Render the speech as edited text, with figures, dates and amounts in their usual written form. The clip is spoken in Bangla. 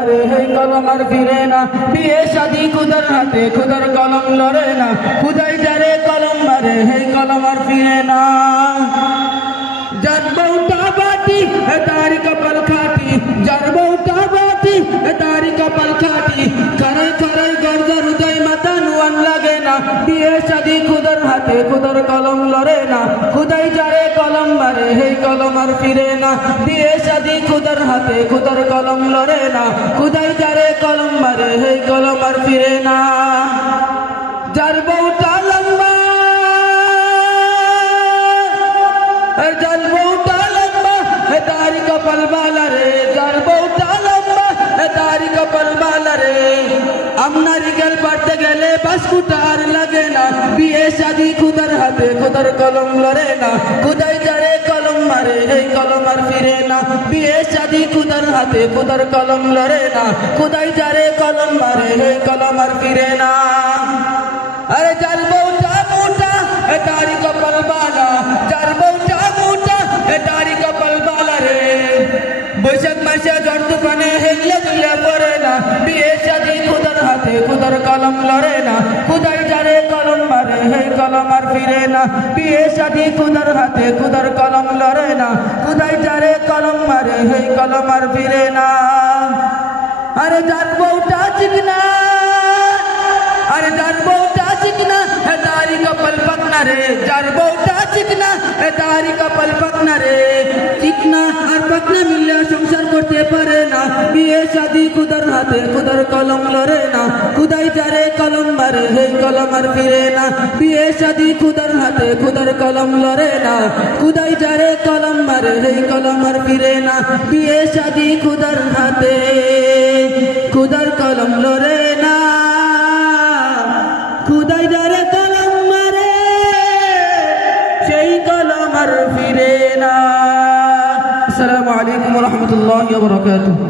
মারে হে কলম আর ফিরে না বিয়ে শাদি খুদার হাতে খুদার কলম লড়ে না খুদাই যারে কলম মারে হে কলম আর ফিরে না যার বউটা বাটি হে তারি কপাল খাটি যার বউটা বাটি হে তারি কপাল খাটি খারাই খারাই গর্দার উদয় মাথা নুয়ান লাগে না বিয়ে শাদি খুদার হাতে খুদার কলম লড়ে না খুদাই যারে কলম মারে হে কলম আর ফিরে না বিয়ে শাদি খুদার হাতে খুদার কলম লড়ে না খুদাই যারে কলম মারে হে কলম আর ফিরে না যার বউটা লম্বা যার বউটা লম্বা হে তারি কপাল বালা রে যার বউটা লম্বা হে তারি কপাল বালা রে আমনারি গেল পাড়তে গেলে বাসকুটা আর লাগে না বিয়ে শাদি খুদার হাতে খুদার কলম লড়ে না খুদাই যারে কলম মারে এই কলম আর ফিরে না বিয়ে শাদি খুদার হাতে খুদার কলম লড়ে না খুদাই যারে কলম মারে এই কলম আর ফিরে না আরে যার বউটা মোটা হে তারি কপাল বালা যার বউটা মোটা হে তারি কপাল বালা রে বৈশাখ মাসে ঝড় তুফানে হেগলে দুলে পড়ে না বিয়ে শাদি খুদার হাতে খুদার কলম লড়ে না খুদাই যারে কলম মারে হে কলম আর ফিরে না বিয়ে শাদি খুদার হাতে খুদার কলম লড়ে না খুদাই যারে কলম মারে হে কলম আর ফিরে না আরে যার বউটা চিকনা আরে যার বউটা চিকনা হে তারি কপাল পাকনা রে যার বউটা চিকনা হে তারি কপাল পাকনা রে চিকনা আর পাকনা মিললে সংসার করতে পারে না বিয়ে শাদি খুদার হাতে খুদার কলম লড়ে না খুদাই যারে কলম মারে হে কলম আর ফিরে না বিয়ে শাদি খুদার হাতে খুদার কলম লড়ে না খুদাই যারে কলম মারে হে কলম আর ফিরে না বিয়ে শাদি খুদার হাতে খুদার কলম লড়ে না খুদাই যারে কলম মারে সেই কলম আর ফিরে না। আসসালামু আলাইকুম ওয়া রাহমাতুল্লাহি ওয়া বারাকাতুহু।